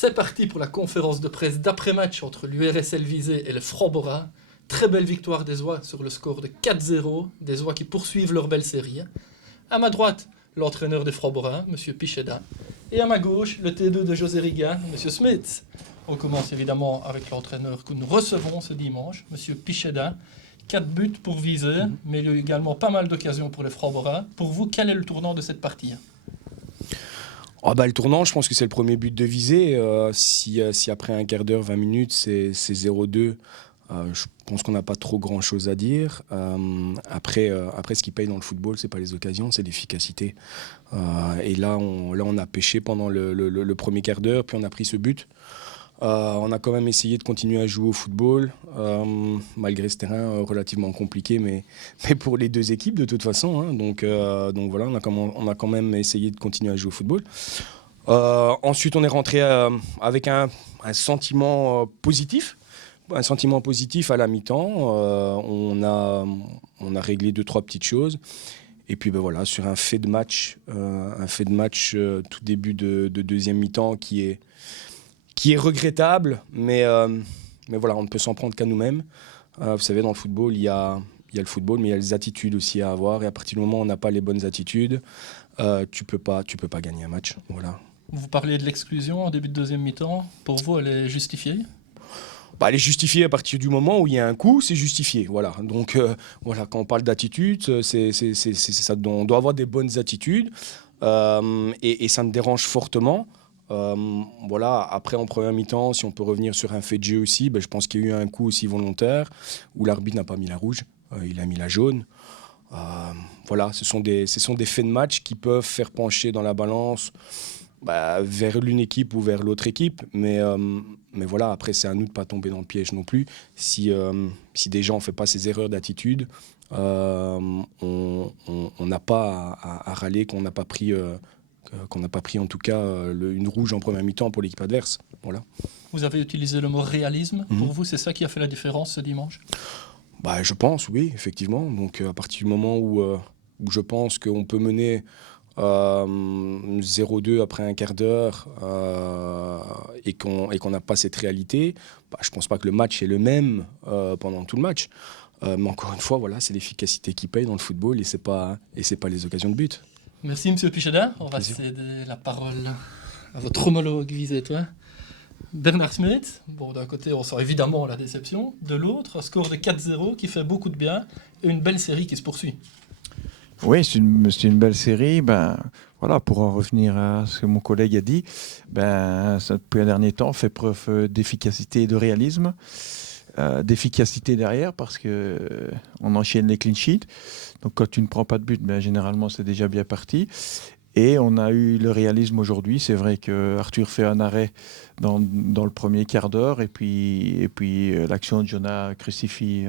C'est parti pour la conférence de presse d'après-match entre l'URSL Visé et le Froborin. Très belle victoire des Oies sur le score de 4-0, des Oies qui poursuivent leur belle série. À ma droite, l'entraîneur des Froborin, M. Picheda, et à ma gauche, le T2 de José Riga, M. Smith. On commence évidemment avec l'entraîneur que nous recevons ce dimanche, M. Picheda. 4 buts pour Visé, mais il y a eu également pas mal d'occasions pour les Froborin. Pour vous, quel est le tournant de cette partie ? Le tournant, je pense que c'est le premier but de Visé. Si après un quart d'heure, 20 minutes, c'est 0-2, je pense qu'on n'a pas trop grand-chose à dire. Après, ce qui paye dans le football, c'est pas les occasions, c'est l'efficacité. Et là, on a pêché pendant le premier quart d'heure, puis on a pris ce but. On a quand même essayé de continuer à jouer au football, malgré ce terrain relativement compliqué, mais pour les deux équipes de toute façon. Hein. Donc voilà, on a quand même essayé de continuer à jouer au football. Ensuite, on est rentré avec un sentiment positif. Un sentiment positif à la mi-temps. On a réglé 2-3 petites choses. Et puis voilà, sur un fait de match tout début de deuxième mi-temps qui est regrettable, mais voilà, on ne peut s'en prendre qu'à nous-mêmes. Vous savez, dans le football, il y a le football, mais il y a les attitudes aussi à avoir. Et à partir du moment où on n'a pas les bonnes attitudes, tu peux pas gagner un match. Voilà. Vous parliez de l'exclusion en début de deuxième mi-temps. Pour vous, elle est justifiée ? Elle est justifiée à partir du moment où il y a un coup, c'est justifié. Voilà. Donc voilà, quand on parle d'attitude, c'est ça. On doit avoir des bonnes attitudes et ça me dérange fortement. Voilà. Après, en première mi-temps, si on peut revenir sur un fait de jeu aussi, je pense qu'il y a eu un coup aussi volontaire où l'arbitre n'a pas mis la rouge, il a mis la jaune. Voilà, ce sont des faits de match qui peuvent faire pencher dans la balance vers l'une équipe ou vers l'autre équipe, mais voilà, après c'est à nous de ne pas tomber dans le piège non plus. Si des gens ne font pas ces erreurs d'attitude, on n'a pas à râler qu'on n'a pas pris en tout cas une rouge en première mi-temps pour l'équipe adverse. Voilà. Vous avez utilisé le mot réalisme. Pour vous, c'est ça qui a fait la différence ce dimanche ? Je pense, oui, effectivement. Donc à partir du moment où je pense qu'on peut mener 0-2 après un quart d'heure et qu'on n'a pas cette réalité, je ne pense pas que le match est le même pendant tout le match. Mais encore une fois, voilà, c'est l'efficacité qui paye dans le football et c'est pas les occasions de but. Merci, M. Picheda. On va céder la parole à votre homologue Visé-toi. Bernard Smith. Bon, d'un côté, on sent évidemment la déception. De l'autre, un score de 4-0 qui fait beaucoup de bien et une belle série qui se poursuit. Oui, c'est une belle série. Voilà, pour en revenir à ce que mon collègue a dit, ça, depuis un dernier temps, fait preuve d'efficacité et de réalisme. D'efficacité derrière parce qu'on enchaîne les clean sheets. Donc quand tu ne prends pas de but, généralement c'est déjà bien parti. Et on a eu le réalisme aujourd'hui. C'est vrai qu'Arthur fait un arrêt dans le premier quart d'heure et puis l'action de Jonah crucifie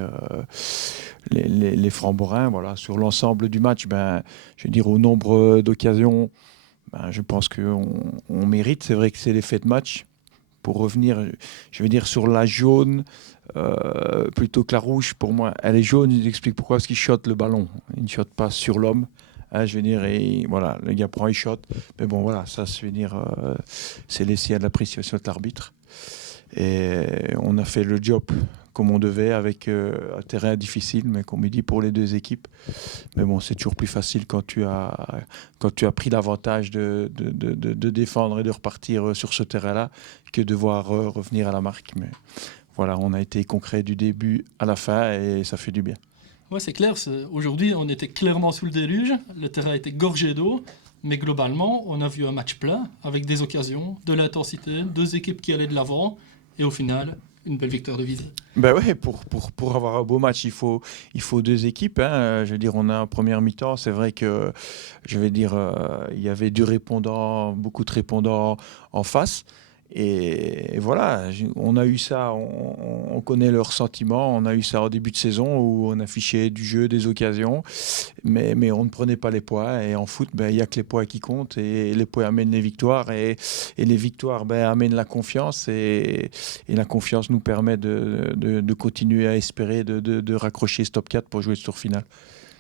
les Framborins. Voilà. Sur l'ensemble du match, je veux dire, au nombre d'occasions, je pense qu'on mérite. C'est vrai que c'est l'effet de match. Pour revenir, je veux dire, sur la jaune, plutôt que la rouge, pour moi, elle est jaune. J'explique pourquoi, parce qu'il shot le ballon. Il ne shot pas sur l'homme. Je veux dire, et voilà, le gars prend, il shot. Mais bon, voilà, ça, je veux dire, c'est laissé à l'appréciation de l'arbitre. Et on a fait le job comme on devait, avec un terrain difficile, mais comme il dit, pour les deux équipes. Mais bon, c'est toujours plus facile quand tu as pris l'avantage de défendre et de repartir sur ce terrain-là que de devoir revenir à la marque. Mais voilà, on a été concret du début à la fin et ça fait du bien. Oui, c'est clair. Aujourd'hui, on était clairement sous le déluge. Le terrain était gorgé d'eau. Mais globalement, on a vu un match plein, avec des occasions, de l'intensité, deux équipes qui allaient de l'avant. Et au final, une belle victoire de Visé. Ouais, pour avoir un beau match, il faut deux équipes. Hein. Je veux dire, on a en première mi-temps. C'est vrai que, je vais dire, il y avait beaucoup de répondants en face. Et voilà, on a eu ça, on connaît leurs sentiments, on a eu ça au début de saison où on affichait du jeu, des occasions, mais on ne prenait pas les points. Et en foot, il n'y a que les points qui comptent et les points amènent les victoires et les victoires amènent la confiance et la confiance nous permet de continuer à espérer de raccrocher ce top 4 pour jouer ce tour final.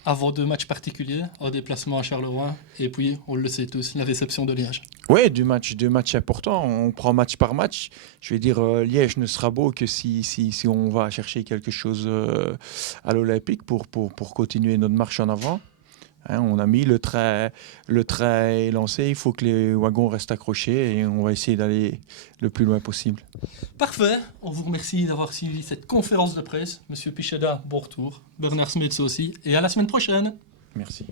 avant 2 matchs particuliers, en déplacement à Charleroi, et puis, on le sait tous, la réception de Liège. Oui, deux matchs importants. On prend match par match. Je vais dire, Liège ne sera beau que si on va chercher quelque chose à l'Olympique pour continuer notre marche en avant. Hein, on a mis le train est lancé, il faut que les wagons restent accrochés et on va essayer d'aller le plus loin possible. Parfait, on vous remercie d'avoir suivi cette conférence de presse. Monsieur Picheda, bon retour. Bernard Smets aussi, et à la semaine prochaine. Merci.